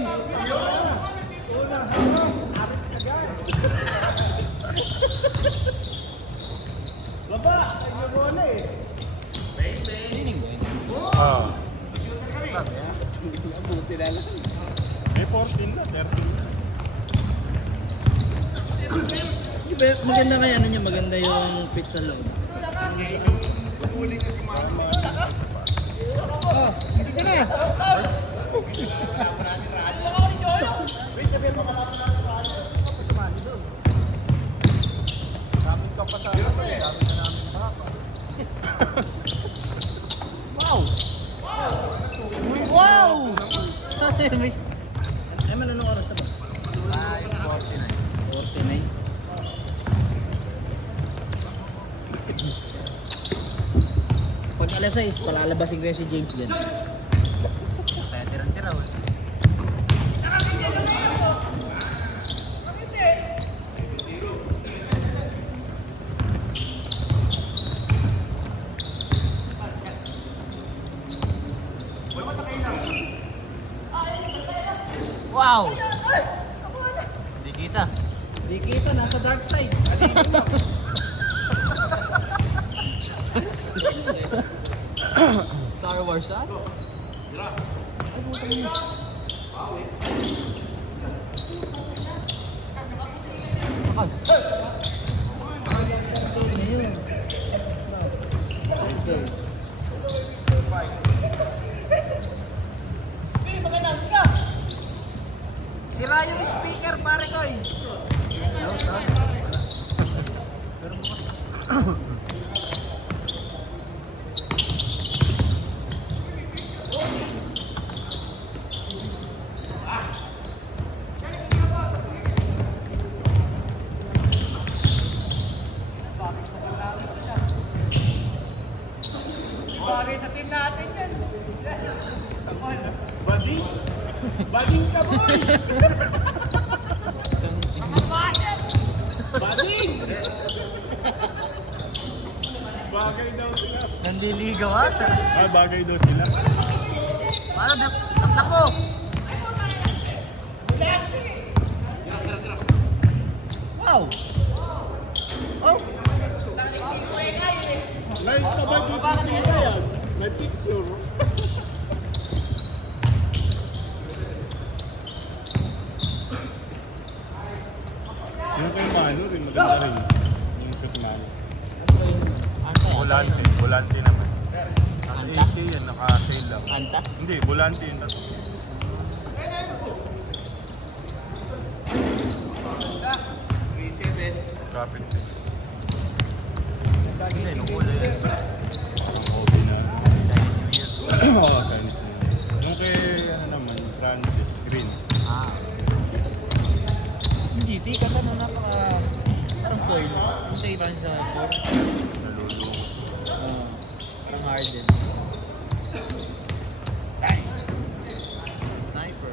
James! Baba! Sa inyo bola eh! Ah. Buti na lang. May 14 na, 13 na. Maganda kaya ano niya, maganda yung pizza loob. Oh, hindi ka na! Daming ka pa sa akin. Dami na namin baka. Wow! Wow! Ay, mananong oras na ba? Yung 49. 49. Pag alas 6, palalabasin ko yan si James Gans. Kaya tirang-tira ulit. Wow! Hindi kita. Di kita, nasa dark side. Star Wars, ha? Ay, putang ina. Sakal. Ito na yun. Sira yung speaker, pare ko eh. Bagay sa team natin yan. Bading? Bading ka boy! Bading! Bagay daw sila. Nandiligaw ata. Ah, bagay daw sila. Paano? Naknak ko! Wow! Oh! Live ka ba dito sila yan? May picture. Yung kay Mano rin, maganda rin. Yung shoot Mano. Anta yan? Volante. Volante naman. Nasa Anta? 80 yan, naka-sale lang. Anta? Hindi, volante yun. Kapit din. Hindi, nung huli yan. Hobby na. Chinese New Year. Oo, Chinese New Year. Yung kay, ano naman, Francis Green. Ah. Yung GT, kata na napaka... Parang foil. Yung sa iba sa board. Nalulungo. Parang harden. Sniper.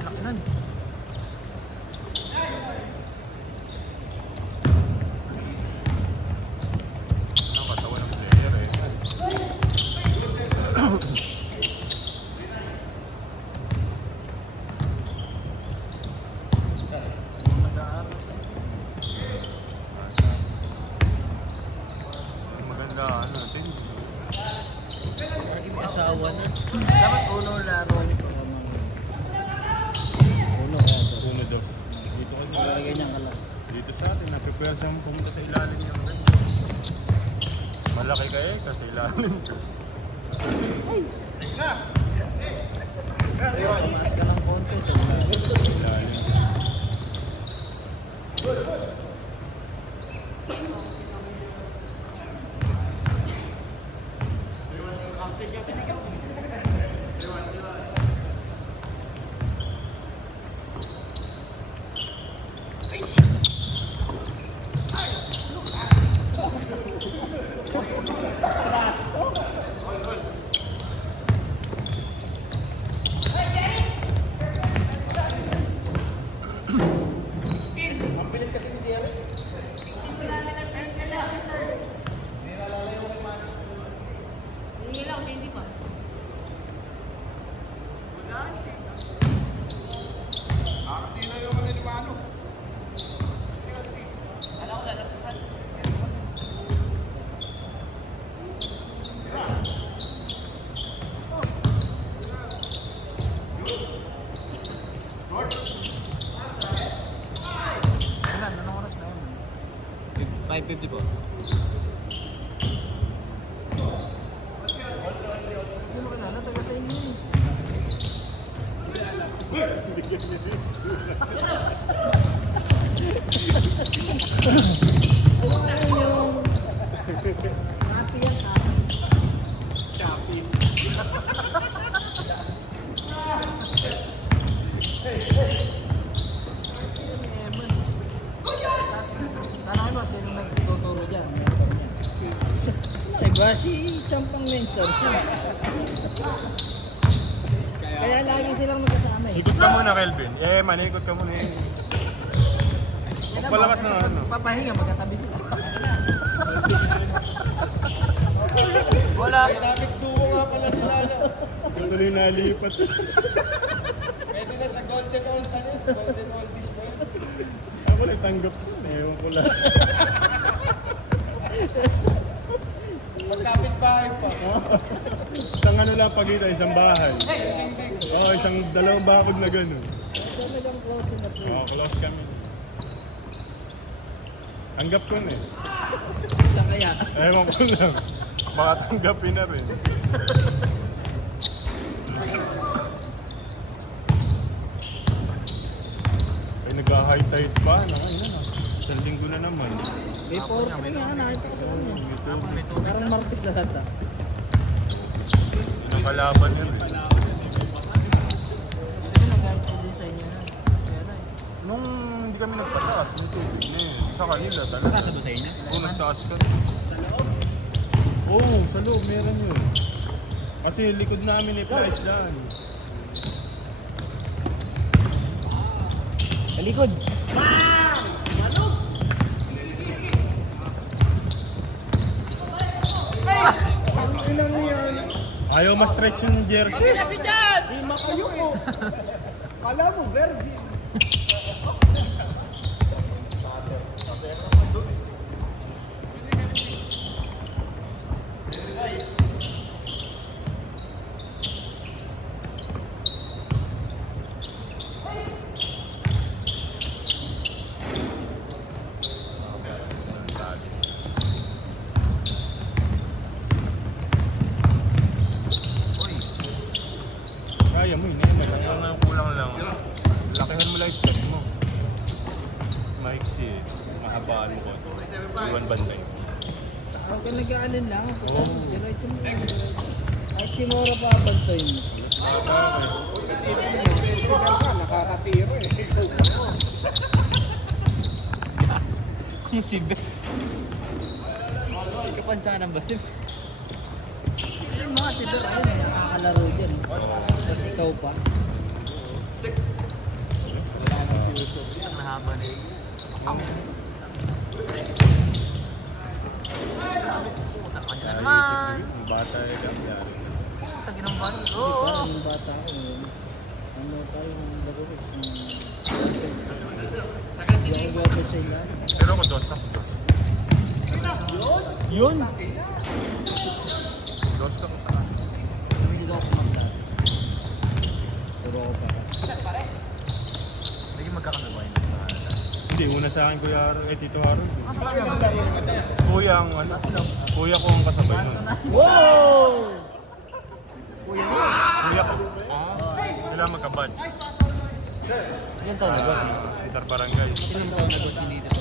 Laki nun. Ano, katawan ng player eh. Maganda, ano, din. Lagi may asawa na. Dapat uno laro nito. Uno kaya to. Puno daw. Dito kasi, Lagay niya ka lang. dito sa atin, napipuyan siyang pumunta sa ilalim yung rin. Malaki kayo kasi ilalim. Tumaas ka ng konti sa ilalim. Ilalim. 50 po. Ano ka na? Natagal sa inyo. Tanahin mo, sino nagtuturo dyan? Diba si Champang mentor siya. Kaya lagi silang magkasama eh. Ikot ka muna, Kelvin. Man, ikot ka muna. Pagpalakas na ano. Papahinga, magkatabi sila. Wala. Tuwo nga pala sila. Ito na yung nalipat. Pwede na sa golden old ano? Golden oldies ba yun? Ako nagtanggap yun. Ewan ko lang. Magkapit bahay pa. Isang ano lang pagitan, isang bahay. Oo, isang dalawang bakod na gano'n. Talagang close na po. Oo, close kami. Tanggap ko na eh. Sa kaya. Ewan ko lang. Baka tanggapin na rin. Ay, nagka-high tide pa. Isang linggo na naman. May 40 nga, nakita ko sa kanya. Parang Martes lahat ah. Yun ang kalaban yun eh. Kasi nag-guide ko din sa inyo na. Kaya na eh. Nung hindi kami nagpataas, may tubig na eh. Sa kanila talaga. Nagkasa ba sa inyo? Oo, nagtaas ka. Oo, sa loob, meron yun. Kasi likod namin eh, flies dyan. Sa likod. Ayaw ma-stretch yung jersey. Kasi dyan! Di makayo ko. Kala mo, virgin. Kaya mo yun eh. Ang kulang lang. Lakihan mo lang yung step mo. Maiksi eh. Mahabaan mo ko. Iwan banday. Huwag ka nag-aanan lang. Oo. Diretso mo. Kahit si Mora pa bantoy mo. Nakakatiro eh. Kung si Ben. Ikapansa ng basit. Yung mga si Ber, ayun, nakakalaro dyan. Tapos ikaw pa. Ang nahaba na yun. Puta ka dyan naman. Yung bata eh lang yan. Puta ginang bata. Kasi Oo. parang yung bata ko ngayon. Ano tayo yung bagos. Hindi ako gawin sa ilalim. Pero ako dos ako, dos. Yun! Dos ako sa akin. Hindi ko ako kumagla. Puro ako para. Hindi magkakasabay. Hindi, una sa akin Kuya Harold. Tito Harold. Kuya ang ano. Kuya ko ang kasabay nun. Wow! Kuya ko. Sila magka-badge. Ilan taon na ba? Interbarangay. Ilan taon na ba hindi dito?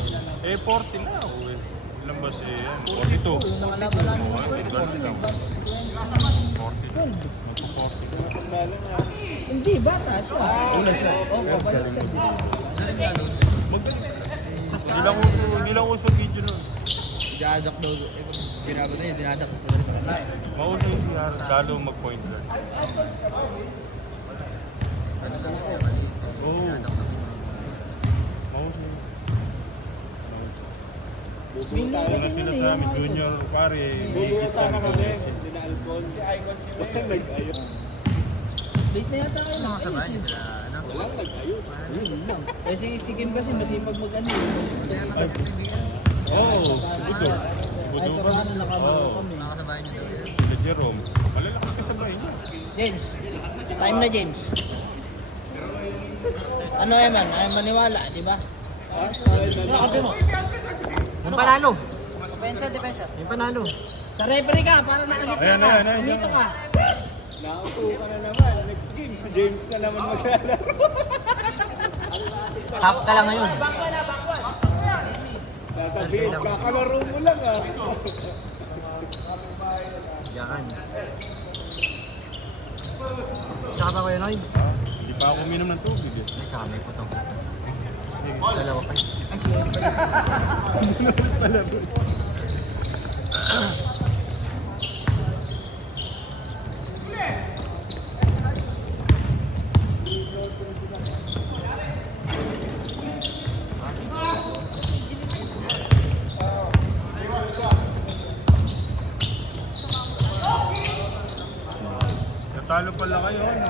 40 na ako eh. Ilan ba si 42? Yung nakalaban namin. Ganun lang. 40 na. Magpo-40 na. Hindi, bata siya. Una siya. Oo, babalik ka din. Hindi lang uso video nun. Dinadak daw. Binago na yun. Dinadak ko na sa kasay. Mauso yung si Harold. Lalo mag-point guard. Ano ka na siya? Oo. Mauso yun. Ano na sila sa amin, junior pare, legit kami doon. Hindi na alcohol. Si Icon si nag-ayos. Late na yata kayo. Ano kasabay niya sila? Ano? Walang nag-ayos. Yun lang. Kasi si Kim kasi masipag mag-ano yun. Oo, si Budo. Ay, Budo pero ano, nakabalo Oo, kami. Nakasabay niyo daw yun. sila Jerome. Malalakas ka sabay niya. James. Time na, James. Ano Eman? Ayaw maniwala, di ba? Ano kape mo? Yung panalo! Depensa. Yung panalo. Sa referee ka, para nakagitna Ayan, ka. ayan, ayan. Dito ka. Nauto ka na naman. Next game, si James na naman maglalaro. Half ka lang ngayon. Sasabihin, kakalaro mo lang ah. Yan. Tsaka ba kayo, Noy? Hindi pa ako uminom ng tubig eh. Ay, tsaka may putong. Sige. Dalawa pa yun. Pala bro. Natalo pala kayo. Ano?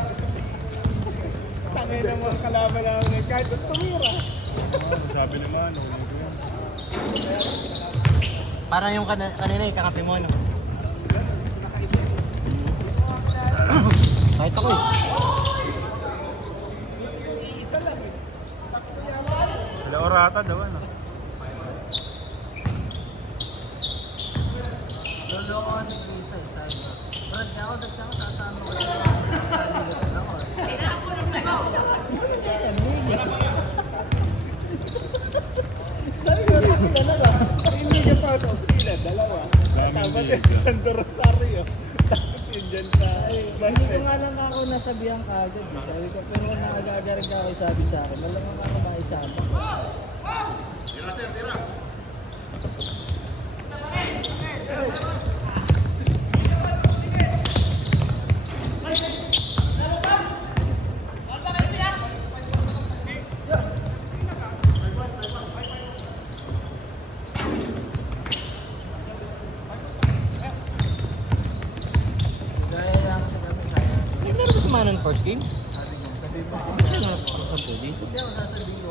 Tangin naman kalaban namin kahit sa tumira. Sabi naman, ano ko yan. Parang yung kanina yung kakape mo, ano? Kahit ako eh. Wala orata daw ano. Lolo ko si Krisa eh, tayo ba? Brad, ako sasama ko. Hindi ka pa sa pila, dalawa. Tapos yung si Sando Rosario. Tapos yun dyan sa... Hindi ko nga lang ako nasabihan ka agad. Sabi ko, pero nag-aagarin ka ako sabi sa akin. Malamang ako maisama. Gaya lang sa gabi, kaya. Hindi meron ba sumanan first game? Sabi mo, Ano nga sa puli? hindi ako sasabihin ko.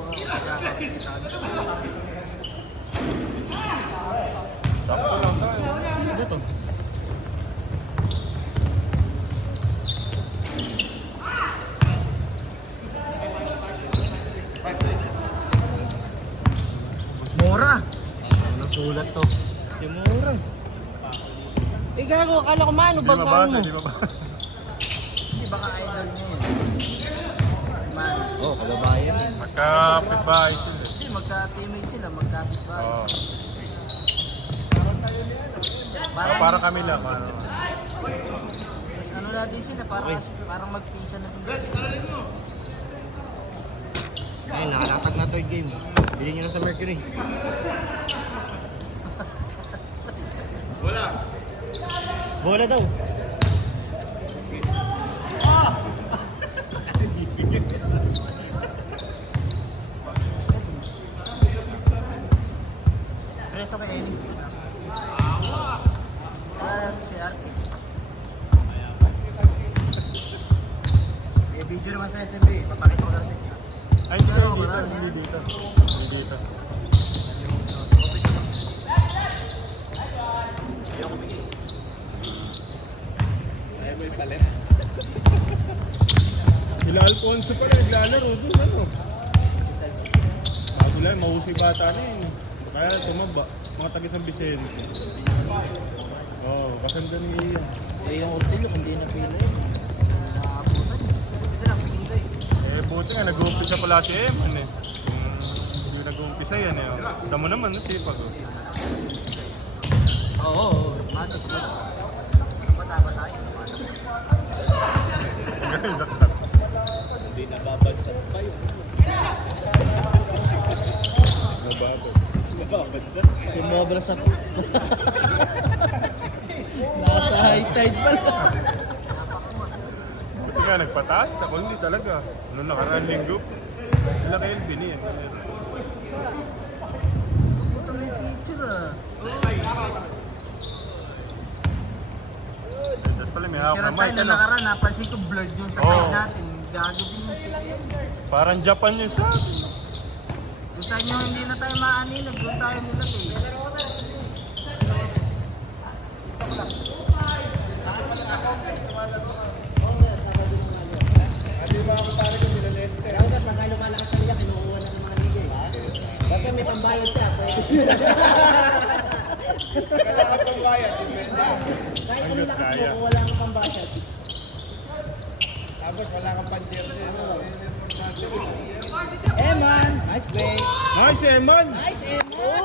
Sakto lang tayo. Ano to? Mura! Anong sulat to? Si Mura. Eh gago, akala ko mano Hindi bangkaan mabasa, mo. Hindi hindi mabasa. baka idol niya yun. Man. Oh, kababayan eh. Magka-kapitbahay sila eh. Hindi, magka-teammate sila, magka-kapitbahay. Oo. Parang Kami lang. Ano. ano natin sila, parang magpisa na din. Ayun, nakalatag na third game. Bilhin nyo na sa Mercury. Bola daw. Preso kay Ellie. Si Arte. Eh, video naman sa SMB. Papakita ko lang sa inyo. Ay, hindi dito. Hindi dito. Hindi dito. Ay, may palit. Sila Alfonso pala naglalaro doon ano. Bago lang, mahusay bata na yun. Kaya tumaba. Mga taga San Vicente. Oo, kasanda ni Ian. Eh yung Ortillo, hindi na pila yun. Nakaputan. Ito lang, pigil eh. Eh, buti nga, nag-uumpisa pala si Eman eh. Hindi nag-uumpisa yan eh. Tamo naman, sipag oh. Oo, matot ba? Pataba tayo. Ganun, dakdak. Hindi nababagsas pa yun. Mabago. Nababagsas pa. Sumobra sa nasa high tide pala. Buti nga, nagpataas. Ako hindi talaga. Noong nakaraan linggo, sila kay Elvin eh. Puta, may picture ah. Tapos pala may hawak Kira na tayo mic, na ano? nakaraan, napansin ko blurred yung sa Oo. side natin. Gago din. Parang Japan yun sa atin. Kung sa inyo hindi na tayo maaninag, doon tayo mulat eh. Hindi ba ako pare ko sila Lester? Dapat pagka lumalakas ang liya, kinukuha na ng mga liga eh. Basta may pambayad siya. Pwede. pambayad, depende. Kahit ano Hanggat lakas mo kaya. kung wala kang pambayad. Tapos wala kang pan-jersey. Eman! Nice break! Nice, Eman! Nice, Eman!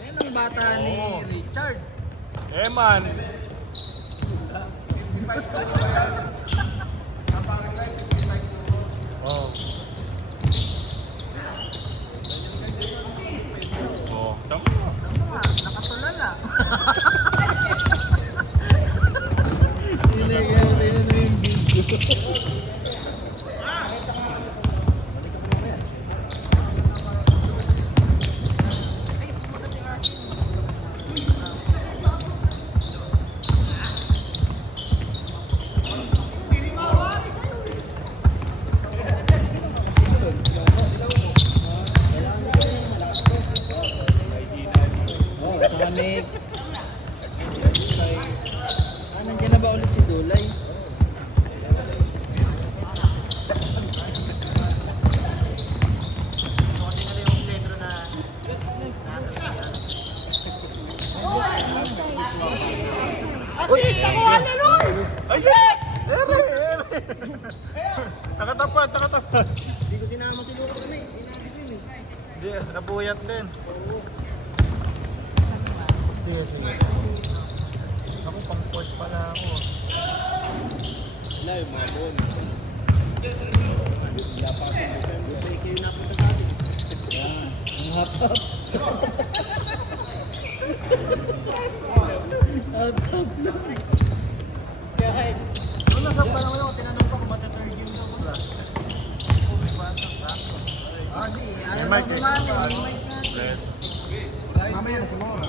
Yan ang bata ni Oo. Richard. Eman! Oh. Oh, tama. Nakatulala. Tingnan mo yung video. Oh, tsaka may... Nandiyan na ba ulit si Dulay? Assist! Nakuha na nun! Ay, yes! Ere! Nakatapat, nakatapat. Hindi ko sinama si Luka kami. Hindi, napuyat din. Sige, sige. Ako pang court pala ako. Wala yung mga bonus. Wala pa sa December. Buti kayo napunta sa atin. Yan. Ang hot-hot. Hot-hot lang. Kahit. Ano sa parang ako, tinanong pa kung mataturn game ko ba? Ah, di. Ayaw Mic, mo eh. naman. May mic na. Red. Mamaya na si Mora.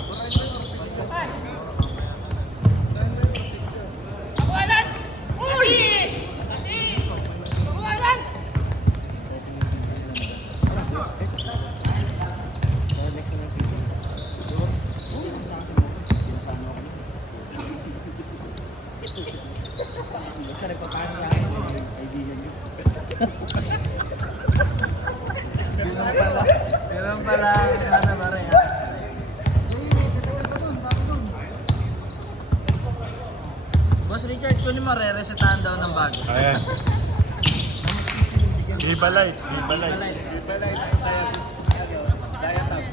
Basta nagpapano lang ako ng kaibigan niyo. Meron pala, ano ba rin? Boss Richard, kunin mo re-resetahan daw ng bago. Ayan. Viva Light, Viva Light. Iba lang yung diatab.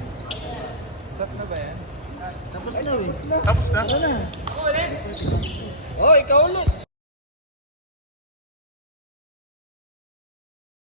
Sat na ba yan? Tapos na eh. Tapos na. Ano na? Oh, ikaw ulit.